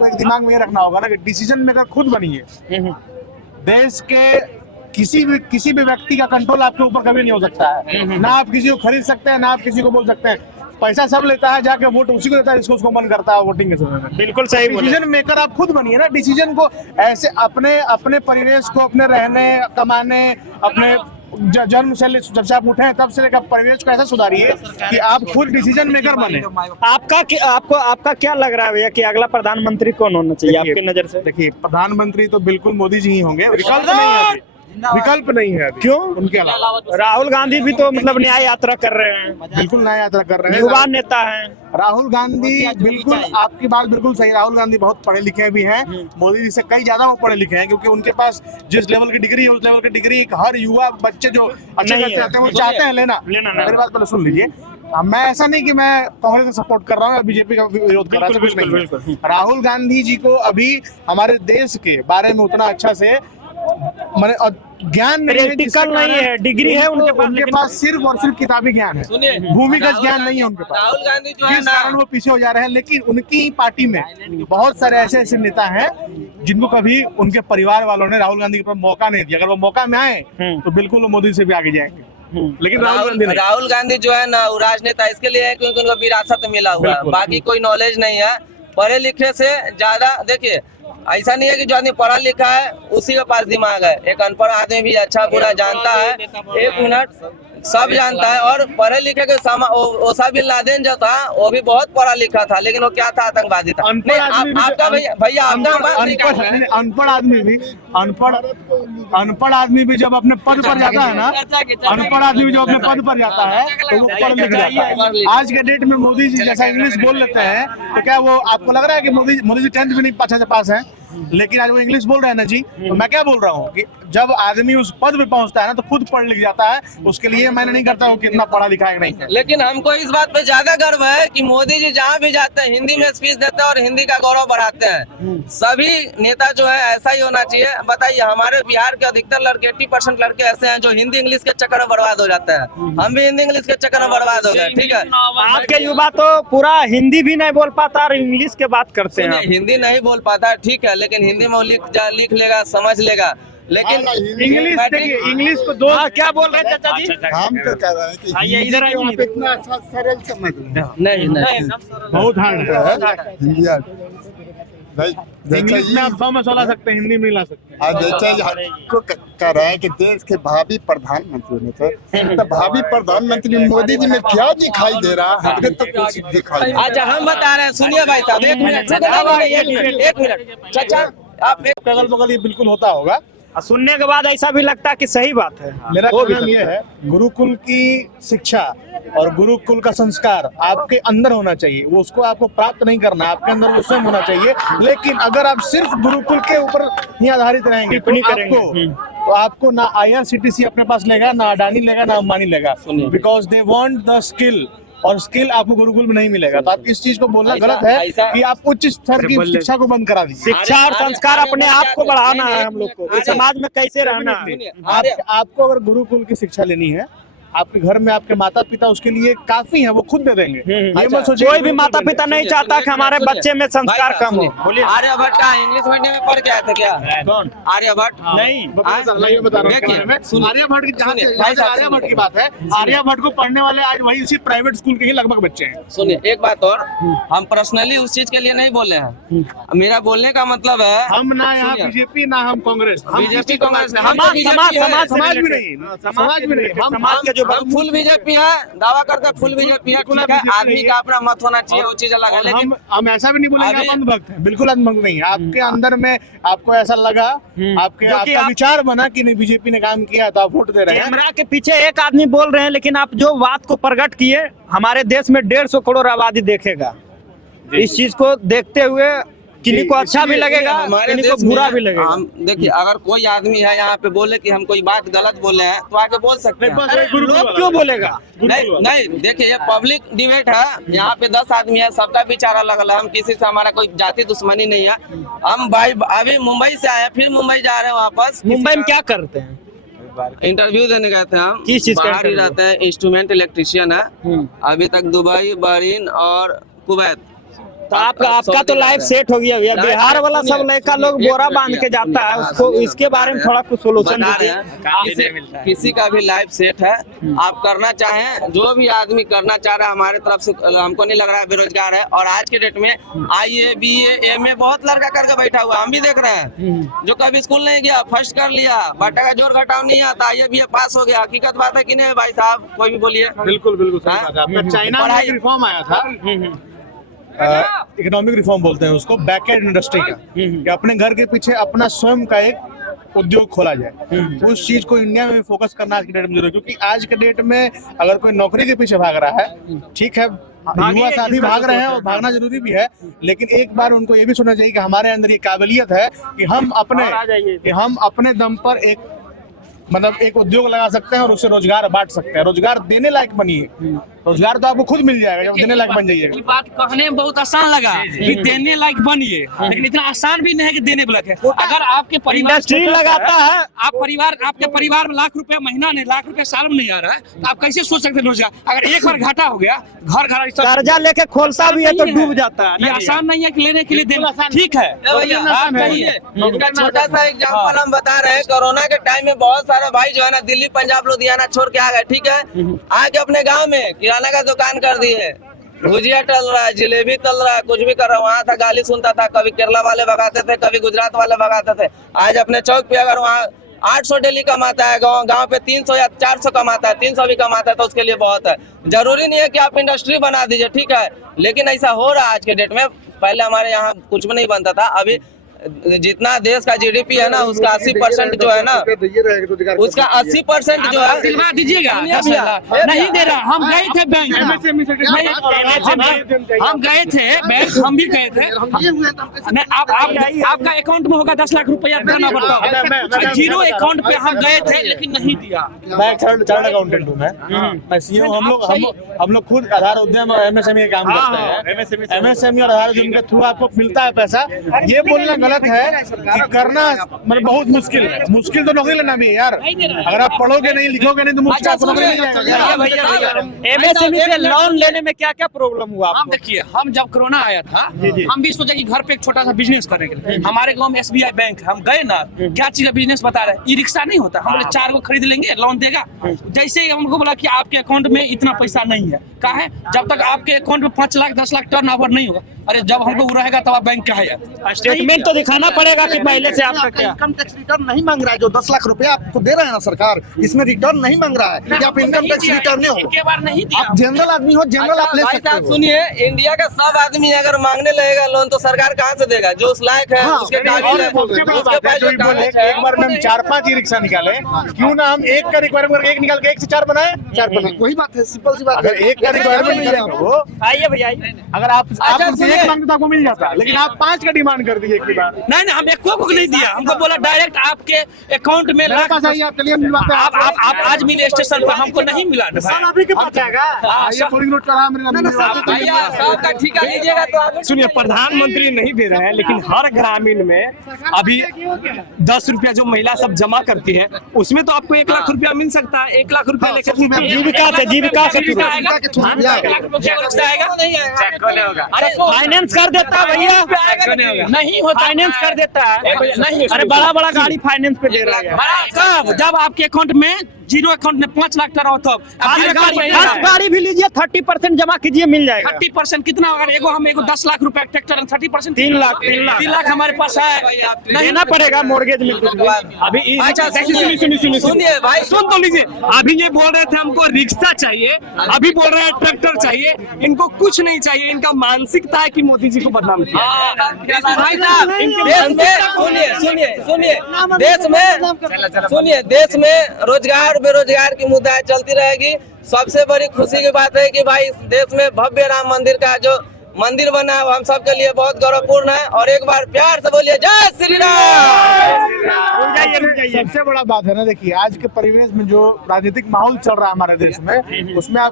आपको एक दिमाग में ये रखना होगा ना कि डिसीजन मेकर खुद बनिए। देश के किसी भी व्यक्ति का कंट्रोल आपके ऊपर कभी नहीं हो सकता है। ना आप किसी को खरीद सकते हैं, ना आप किसी को बोल सकते हैं। पैसा सब लेता है, जाके वोट उसी को देता है जिसको उसको मन करता है वोटिंग के समय में। बिल्कुल सही बोले। डिसीजन मेकर आप खुद बनिए ना। डिसीजन को ऐसे अपने परिवेश को, अपने रहने कमाने, अपने जन्म से जब से आप उठे हैं तब से लेकर परिवेश को ऐसा सुधारिए कि आप खुद डिसीजन मेकर बने। आपका क्या लग रहा है भैया कि अगला प्रधानमंत्री कौन होना चाहिए आपकी नजर से? देखिए, प्रधानमंत्री तो बिल्कुल मोदी जी ही होंगे, विकल्प नहीं है अभी। क्यों? उनके अलावा राहुल गांधी भी तो मतलब न्याय यात्रा कर रहे हैं, बिल्कुल न्याय यात्रा कर रहे हैं, युवा नेता हैं। राहुल गांधी बिल्कुल, आपकी बात बिल्कुल सही। राहुल गांधी बहुत पढ़े लिखे भी हैं, मोदी जी से कई ज्यादा वो पढ़े लिखे हैं, क्योंकि उनके पास जिस लेवल की डिग्री है उस लेवल की डिग्री हर युवा बच्चे जो अच्छे करते हैं वो चाहते हैं लेना। मेरी बात पहले सुन लीजिए। मैं ऐसा नहीं कि मैं कांग्रेस का सपोर्ट कर रहा हूँ या बीजेपी का विरोध कर रहा हूँ, कुछ नहीं। राहुल गांधी जी को अभी हमारे देश के बारे में उतना अच्छा से ज्ञान नहीं है, डिग्री है उनके पास सिर्फ और सिर्फ किताबी ज्ञान है, भूमिगत ज्ञान नहीं है उनके पास। राहुल गांधी जो है जिस कारण वो पीछे हो जा रहे हैं। लेकिन उनकी पार्टी में बहुत सारे ऐसे नेता हैं जिनको कभी उनके परिवार वालों ने राहुल गांधी के ऊपर मौका नहीं दिया। अगर वो मौका में आए तो बिल्कुल वो मोदी से भी आगे जाएंगे। लेकिन राहुल गांधी जो है ना, वो राजनेता इसके लिए है क्योंकि उनको विरासत मिला हुआ है, बाकी कोई नॉलेज नहीं है। पढ़े लिखे से ज्यादा, देखिए ऐसा नहीं है कि जो आदमी पढ़ा लिखा है उसी के पास दिमाग है। एक अनपढ़ आदमी भी अच्छा बुरा जानता है, 1 मिनट सब जानता है। और पढ़े लिखे के ओसामा बिन लादेन जो था वो भी बहुत पढ़ा लिखा था, लेकिन वो क्या था, आतंकवादी था। आपका भैया अनपढ़ आदमी भी जब अपने पद पर जाता है ना, अनपढ़ आदमी भी जब अपने पद पर जाता है तो वो पढ़ लिख जाता है। आज के डेट में मोदी जी जैसा इंग्लिश बोल लेते हैं तो क्या वो आपको लग रहा है कि मोदी जी 10th भी नहीं अच्छा से पास है? लेकिन आज वो इंग्लिश बोल रहे हैं ना जी। तो मैं क्या बोल रहा हूँ कि जब आदमी उस पद पे पहुंचता है ना तो खुद पढ़ लिख जाता है। उसके लिए मैंने नहीं करता हूँ कि इतना पढ़ा लिखा है नहीं है। लेकिन हमको इस बात पे ज्यादा गर्व है कि मोदी जी जहाँ भी जाते हैं हिंदी में स्पीच देते हैं और हिंदी का गौरव बढ़ाते हैं। सभी नेता जो है ऐसा ही होना चाहिए। बताइए, हमारे बिहार के अधिकतर लड़के 80% लड़के ऐसे हैं जो हिंदी इंग्लिश के चक्कर में बर्बाद हो जाते हैं। हम भी हिंदी इंग्लिश के चक्कर में बर्बाद हो गए। ठीक है, आज के युवा तो पूरा हिंदी भी नहीं बोल पाता और इंग्लिश के बात करते हैं। हिंदी नहीं बोल पाता, ठीक है, लेकिन हिंदी में लिख लेगा, समझ लेगा। लेकिन इंग्लिश, देखिए इंग्लिश को दो क्या बोल रहे हैं चाचा जी? हम तो कह रहे हैं कि इधर आप इतना अच्छा सरल समझ नहीं बहुत हार्ड है इंडिया नहीं। इंग्लिश में आप 100 में 16 सकते हैं, हिंदी में ला सकते हैं। को कह रहे हैं कि देश के भावी प्रधानमंत्री होने थे, तो भावी प्रधानमंत्री मोदी जी में क्या दिखाई दे रहा है? हमें तो कुछ दिखाई। अच्छा, हम बता रहे हैं, सुनिए भाई साहब, 1 मिनट चाचा, आप अगल बगल ये बिल्कुल होता होगा। सुनने के बाद ऐसा भी लगता है कि सही बात है। मेरा कहना ये है, गुरुकुल की शिक्षा और गुरुकुल का संस्कार आपके अंदर होना चाहिए। वो उसको आपको प्राप्त नहीं करना, आपके अंदर वो स्वयं होना चाहिए। लेकिन अगर आप सिर्फ गुरुकुल के ऊपर ही आधारित रहेंगे तो आपको ना IRCTC अपने पास लेगा, ना अडानी लेगा, ना अंबानी लेगा। Because they want the skill, और स्किल आपको गुरुकुल में नहीं मिलेगा। तो आप इस चीज को बोलना गलत है कि आप उच्च स्तर की शिक्षा को बंद करा दीजिए। शिक्षा और संस्कार अपने आप को बढ़ाना है हम लोग को, समाज में कैसे रहना है। आपको अगर गुरुकुल की शिक्षा लेनी है, आपके घर में आपके माता पिता उसके लिए काफी है, वो खुद दे देंगे। ये मत सोचिए कोई भी माता पिता नहीं चाहता कि हमारे बच्चे में संस्कार कम हो। आर्यभट्ट का इंग्लिश मीडियम में पढ़ के आया था क्या? कौन? आर्यभट्ट नहीं, आर्यभट्ट की बात है। आर्यभट्ट को पढ़ने वाले आज वही उसी प्राइवेट स्कूल के ही लगभग बच्चे हैं। सुनिए एक बात और, हम पर्सनली उस चीज के लिए नहीं बोले हैं। मेरा बोलने का मतलब है, हम ना यहाँ बीजेपी ना हम कांग्रेस, बीजेपी कांग्रेस समाज में नहीं, हम फुल बीजेपी है, दावा करते हैं फुल बीजेपी है। ठीक है, आदमी का अपना मत होना चाहिए, वो चीज अलग है। लेकिन हम ऐसा भी नहीं बोलेंगे आप अंधभक्त हैं, बिल्कुल अंधभक्त नहीं है। आपके अंदर में आपको ऐसा लगा, आपका विचार बना कि नहीं बीजेपी ने काम किया तो आप वोट दे रहे हैं। कैमरा के पीछे एक आदमी बोल रहे हैं, लेकिन आप जो बात को प्रकट किए, हमारे देश में 150 करोड़ आबादी देखेगा। इस चीज को देखते हुए किन्हीं को अच्छा भी लगेगा, किन्हीं को बुरा भी लगेगा। हम देखिए, अगर कोई आदमी है यहाँ पे बोले कि हम कोई बात गलत बोले हैं तो आके बोल सकते हैं। लोग क्यों बोलेगा? नहीं देखिए, ये पब्लिक डिबेट है। यहाँ पे 10 आदमी है, सबका विचार अलग अलग। हम किसी से, हमारा कोई जाति दुश्मनी नहीं है। हम भाई अभी मुंबई से आए, फिर मुंबई जा रहे हैं वापस। मुंबई में क्या करते हैं? इंटरव्यू देने गए थे हम। किस चीज का? बाहर ही रहते हैं, इंस्ट्रूमेंट इलेक्ट्रिशियन है। अभी तक दुबई, बहरीन और कुवैत तो आपका तो लाइफ सेट हो गया भैया। बिहार वाला सब लड़का लोग बोरा बांध के जाता है, उसको इसके बारे में थोड़ा कुछ सोल्यूशन दीजिए। किसी का भी लाइफ सेट है, आप करना चाहें, जो भी आदमी करना चाह रहा है हमारे तरफ से, हमको नहीं लग रहा है बेरोजगार है। और आज के डेट में IAA BA MA बहुत लड़का करके बैठा हुआ, हम भी देख रहे हैं। जो कभी स्कूल नहीं गया, फर्स्ट कर लिया, बाटा का जोर घटाव नहीं आता, IAA BA पास हो गया। हकीकत बात है कि नहीं भाई साहब, कोई भी बोलिए। बिल्कुल बिल्कुल सही बात है आपका। चाइना में एक रिफॉर्म आया था, इकोनॉमिक रिफॉर्म बोलते हैं उसको, बैकएंड इंडस्ट्री का, कि अपने घर के पीछे अपना स्वयं का एक उद्योग खोला जाए। उस चीज को इंडिया में भी फोकस करना आज के डेट में जरूरी है, क्योंकि आज के डेट में अगर कोई नौकरी के पीछे भाग रहा है, ठीक है युवा साथी भाग रहे हैं और भागना जरूरी भी है, लेकिन एक बार उनको ये भी सोचना चाहिए कि हमारे अंदर ये काबिलियत है कि हम अपने दम पर एक उद्योग लगा सकते हैं और उससे रोजगार बांट सकते हैं। रोजगार देने लायक बनिए, रोजगार तो आपको खुद मिल जाएगा जब देने लायक बन जाइएगा। ये बात कहने में बहुत आसान लगा कि देने लायक बनिए, लेकिन इतना आसान भी नहीं है कि देने लायक है। अगर आपके परिवार इंडस्ट्री लगाता है, आपके परिवार में लाख रुपया महीना नहीं, लाख रुपया साल में नहीं आ रहा है, तो आप कैसे सोच सकते हैं रोजगार? अगर एक बार घाटा हो गया, घर कर्जा लेके खोलता भी है तो डूब जाता है। ये आसान नहीं है कि लेने के लिए देना, ठीक है। इसका छोटा सा एग्जाम्पल हम बता रहे हैं। कोरोना के टाइम में बहुत सारे भाई जो है ना दिल्ली पंजाब लुधियाना छोड़ के आ गए, ठीक है, आके अपने गाँव में किराना का दुकान कर दी है, भुजिया तल रहा है, जलेबी तल रहा है, कुछ भी कर रहा है। वहाँ था गाली सुनता था, कभी केरला वाले भगाते थे, कभी गुजरात वाले भगाते थे। आज अपने चौक पे अगर वहाँ 800 डेली कमाता है, गांव पे 300 या 400 कमाता है, 300 भी कमाता है, तो उसके लिए बहुत है। जरूरी नहीं है कि आप इंडस्ट्री बना दीजिए, ठीक है, लेकिन ऐसा हो रहा है आज के डेट में। पहले हमारे यहाँ कुछ भी नहीं बनता था, अभी जितना देश का GDP है ना, उसका 80% जो है ना, उसका 80% जो है दिलवा दीजिएगा। नहीं दे रहा, हम गए थे बैंक, हम गए थे बैंक, हम भी गए थे। आपका अकाउंट में होगा 10 लाख रुपया, देना बताओ। जीरो अकाउंट पे हम गए थे लेकिन नहीं दिया। मैं चार्टर्ड अकाउंटेंट हूँ, मैं CEO। हम लोग खुद आधार उद्यम और MSME का काम करते हैं। MSME और आधार उद्यम के थ्रू आपको मिलता है पैसा। ये बोलना गलत है कि करना मतलब बहुत मुश्किल है। मुश्किल तो नौकरी लेना भी है यार। अगर आप पढ़ोगे नहीं, लिखोगे नहीं तो मुश्किल आपको नौकरी मिल जाएगा। MSME से लोन लेने में क्या क्या प्रॉब्लम हुआ? हम देखिए, हम जब कोरोना आया था, हम भी सोचा कि घर पे एक छोटा सा बिजनेस करेंगे। हमारे गांव में SBI बैंक, हम गए ना, क्या चीज का बिजनेस बता रहे हैं, ई रिक्शा नहीं होता, हम बोले 4 को खरीद लेंगे, लोन देगा। जैसे ही हमको बोला कि आपके अकाउंट में इतना पैसा नहीं है, कहा है जब तक आपके अकाउंट में 5 लाख 10 लाख टर्न ओवर नहीं होगा। अरे जब हमको वो रहेगा तब आप बैंक का है, स्टेटमेंट तो दिखाना पड़ेगा कि पहले से आपका क्या। इनकम टैक्स रिटर्न नहीं मांग रहा है। जो 10 लाख रुपया आपको दे रहा है ना सरकार, इसमें रिटर्न नहीं मांग रहा है कि आप इनकम टैक्स रिटर्न हो। एक बार नहीं दिया। आप जनरल आदमी हो, जनरल आप ले भाई सकते साहब हो। सुनिए, इंडिया का सब आदमी अगर मांगने लगेगा लोन तो सरकार कहाँ से देगा? जो उस लायक है, उसके काबिल है, उसके पास जो कागज है। एक बार में हम 4-5 ई रिक्शा निकाले, क्यों ना हम एक का रिक्वायरमेंट एक निकाल के 1 से 4 बनाए। 4 बना, वही बात है, सिंपल सी बात है। अगर एक का रिक्वायरमेंट मिल जाएगा वो, आइए भैया आइए। अगर आप सुनिए। एक मांगते तो आपको मिल जाता, लेकिन आप 5 का डिमांड कर दिए एक ही बार। नहीं, हम एक को नहीं दिया, हमको बोला डायरेक्ट आपके अकाउंट में लाख। आप चलिए मिलवाते हैं। आप आज मिले स्टेशन पर, हमको नहीं मिला। अभी के पास जाएगा। ये पोलिंग नोट चढ़ा भैया सबका ठिका लीजिएगा तो आप सुनिए, प्रधानमंत्री नहीं दे रहे हैं, लेकिन हर ग्रामीण में अभी 10 रुपया जो महिला सब जमा करती है, उसमें तो आपको 1 लाख रुपया मिल सकता है। 1 लाख रुपया लेकर जीविका से अरे फाइनेंस कर देता है भैया, नहीं होता, फाइनेंस कर देता है। नहीं, अरे बड़ा बड़ा गाड़ी फाइनेंस पे दे रहा है। कब? जब आपके अकाउंट में जीरो अकाउंट में 5 लाख टर्न हो तब गाड़ी भी लीजिए, 30% जमा कीजिए, मिल जाएगा। 30% कितना? अगर एगो 10 लाख रुपया ट्रैक्टर 30%, 3 लाख 3 लाख हमारे पास है, देना पड़ेगा मोर्गेज में कुछ भी। अभी अच्छा, सुनिए भाई, सुन तो लीजिए। अभी ये बोल रहे थे हमको रिक्शा चाहिए, अभी बोल रहे हैं ट्रैक्टर चाहिए। इनको कुछ नहीं चाहिए, इनका मानसिकता है कि मोदी जी को बदनाम किया। भाई साहब, देश में देश में रोजगार बेरोजगार की मुद्दा चलती रहेगी। सबसे बड़ी खुशी की बात है कि भाई इस देश में भव्य राम मंदिर का जो मंदिर बना है वो हम सब के लिए बहुत गौरवपूर्ण है। और एक बार प्यार से बोलिए जय श्री राम। सबसे बड़ा बात है ना, देखिए आज के परिवेश में जो राजनीतिक माहौल चल रहा है हमारे देश में, उसमें आप